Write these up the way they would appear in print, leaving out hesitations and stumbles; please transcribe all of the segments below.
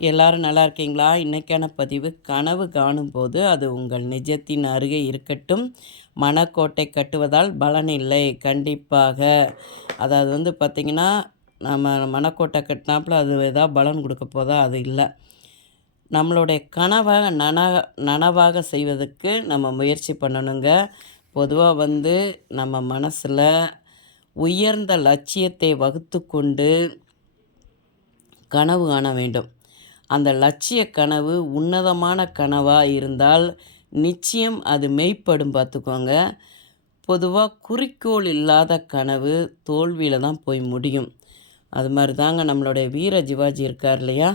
எல்லாரும் நல்லா இருக்கீங்களா? இன்னைக்கான பதிவு கனவு காணும்போது அது உங்கள் நிஜத்தின் அருகே இருக்கட்டும். மனக்கோட்டை கட்டுவதால் பலன் இல்லை. கண்டிப்பாக. அதாவது பார்த்திங்கன்னா, நம்ம மனக்கோட்டை கட்டினாப்புல அது ஏதாவது பலன் கொடுக்க போதா? அது இல்லை. நம்மளுடைய கனவை நனவாக செய்வதற்கு நம்ம முயற்சி பண்ணணுங்க. பொதுவாக நம்ம மனசில் உயர்ந்த லட்சியத்தை வகுத்து கொண்டு கனவு காண வேண்டும். அந்த லட்சிய கனவு உன்னதமான கனவாக இருந்தால் நிச்சயம் அது மெய்ப்படும். பார்த்துக்கோங்க. பொதுவாக குறிக்கோள் இல்லாத கனவு தோல்வியில் தான் போய் முடியும். அது மாதிரி தாங்க நம்மளுடைய வீர சிவாஜி இருக்கார் இல்லையா?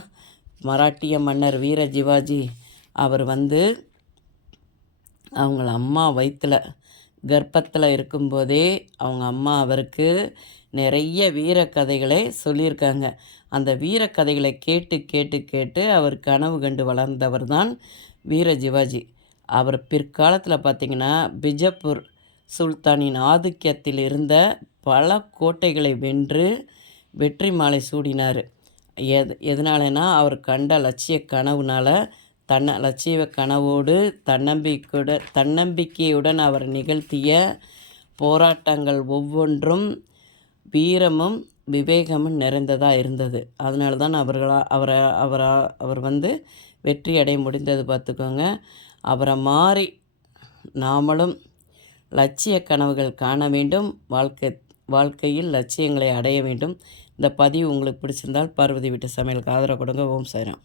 மராட்டிய மன்னர் வீர சிவாஜி. அவர் அவங்கள அம்மா வயிற்றில் கர்ப்பத்தில் இருக்கும்போதே அவங்க அம்மா அவருக்கு நிறைய வீரக்கதைகளை சொல்லியிருக்காங்க. அந்த வீரக்கதைகளை கேட்டு கேட்டு கேட்டு அவர் கனவு கண்டு வளர்ந்தவர் தான் வீர சிவாஜி. அவர் பிற்காலத்தில் பார்த்திங்கன்னா பிஜப்பூர் சுல்தானின் ஆதிக்கத்தில் இருந்த பல கோட்டைகளை வென்று வெற்றி மாலை சூடினார். எதனாலனா அவர் கண்ட லட்சிய கனவுனால் லட்சிய கனவோடு தன்னம்பிக்கையுடன் அவர் நிகழ்த்திய போராட்டங்கள் ஒவ்வொன்றும் வீரமும் விவேகமும் நிறைந்ததாக இருந்தது. அதனால தான் அவர் வெற்றி அடைய முடிந்தது. பார்த்துக்கோங்க. அவரை மாறி நாமளும் லட்சிய கனவுகள் காண வேண்டும். வாழ்க்கையில் லட்சியங்களை அடைய வேண்டும். இந்த பதிவு உங்களுக்கு பிடிச்சிருந்தால் பார்வதி வீட்டு சமையலுக்கு ஆதரவு கொடுங்க. ஓம் சாய்ராம்.